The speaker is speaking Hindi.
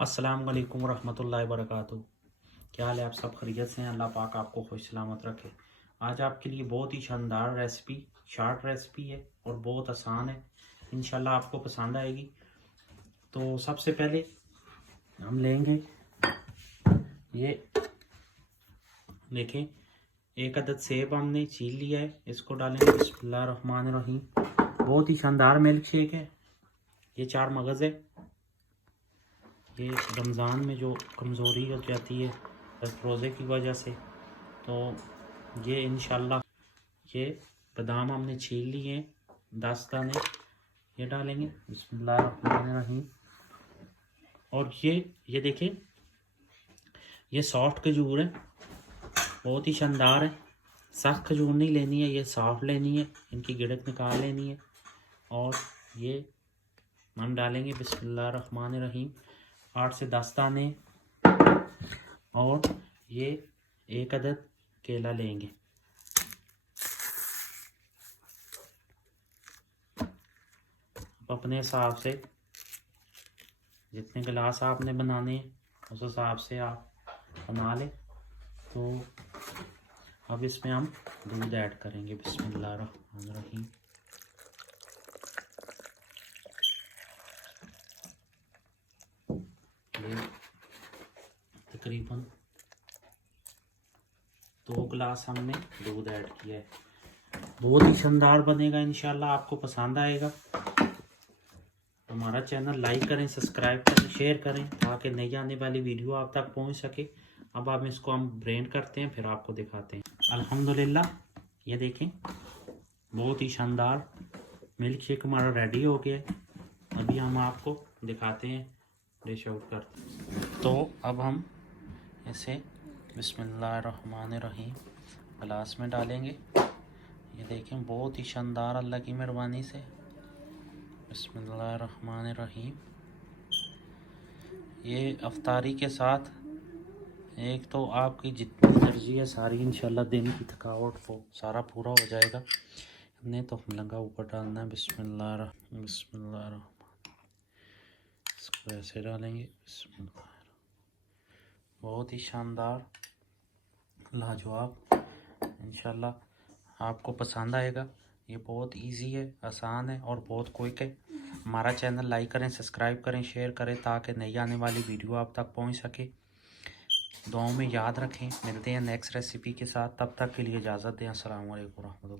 अस्सलाम वालेकुम रहमतुल्लाहि वबरकातुहू। क्या हाल है? आप सब खैरियत से हैं? अल्लाह पाक आपको खुश सलामत रखे। आज आपके लिए बहुत ही शानदार रेसिपी, शार्ट रेसिपी है और बहुत आसान है। इंशाल्लाह आपको पसंद आएगी। तो सबसे पहले हम लेंगे ये, देखें, एक अदद सेब हमने छील लिया है, इसको डालेंगे। बिस्मिल्लाहिर्रहमानिर्रहीम। बहुत ही शानदार मिल्क शेक है। ये 4 मगज़ है। ये रमज़ान में जो कमज़ोरी हो जाती है बस रोज़े की वजह से, तो ये इंशाल्लाह, ये बादाम हमने छील लिए हैं 10 दाने, ये डालेंगे। बिस्मिल्लाहिर्रहमानिर्रहीम। और ये देखें, ये सॉफ्ट खजूर है, बहुत ही शानदार है। सख्त खजूर नहीं लेनी है, ये सॉफ्ट लेनी है, इनकी गिड़क निकाल लेनी है। और ये हम डालेंगे बिस्मिल्लाहिर्रहमानिर्रहीम 8 से 10 दाने। और ये एक अदद केला लेंगे। अपने हिसाब से जितने गिलास आपने बनाने हैं उस हिसाब से आप बना लें। तो अब इसमें हम दूध ऐड करेंगे। बिस्मिल्लाहिर्रहमानिर्रहीम। ये तकरीबन 2 गिलास हमने दूध ऐड किया है। बहुत ही शानदार बनेगा, इंशाल्लाह आपको पसंद आएगा। हमारा चैनल लाइक करें, सब्सक्राइब करें, शेयर करें ताकि नई आने वाली वीडियो आप तक पहुंच सके। अब आप इसको हम ब्लेंड करते हैं, फिर आपको दिखाते हैं। अल्हम्दुलिल्लाह, ये देखें, बहुत ही शानदार मिल्क शेक हमारा रेडी हो गया है। अभी हम आपको दिखाते हैं, डिश आउट करते हैं। तो अब हम इसे बिस्मिल्लाहिर्रहमानिर्रहीम गिलास में डालेंगे। ये देखें, बहुत ही शानदार, अल्लाह की मेहरबानी से। बिस्मिल्लाहिर्रहमानिर्रहीम। ये अफ्तारी के साथ एक तो आपकी जितनी एनर्जी है सारी इंशाल्लाह दिन की थकावट वो सारा पूरा हो जाएगा। हमने तो लंगा ऊपर डालना है। बिस्मिल्लाह, इसको ऐसे डालेंगे। बिस्मिल्लाह, बहुत ही शानदार, लाजवाब। इंशाल्लाह आपको पसंद आएगा। ये बहुत इजी है, आसान है और बहुत क्विक है। हमारा चैनल लाइक करें, सब्सक्राइब करें, शेयर करें ताकि नई आने वाली वीडियो आप तक पहुंच सके। दुआओं में याद रखें। मिलते हैं नेक्स्ट रेसिपी के साथ, तब तक के लिए इजाज़त दें। अस्सलाम वालेकुम रहमतुल्लाह।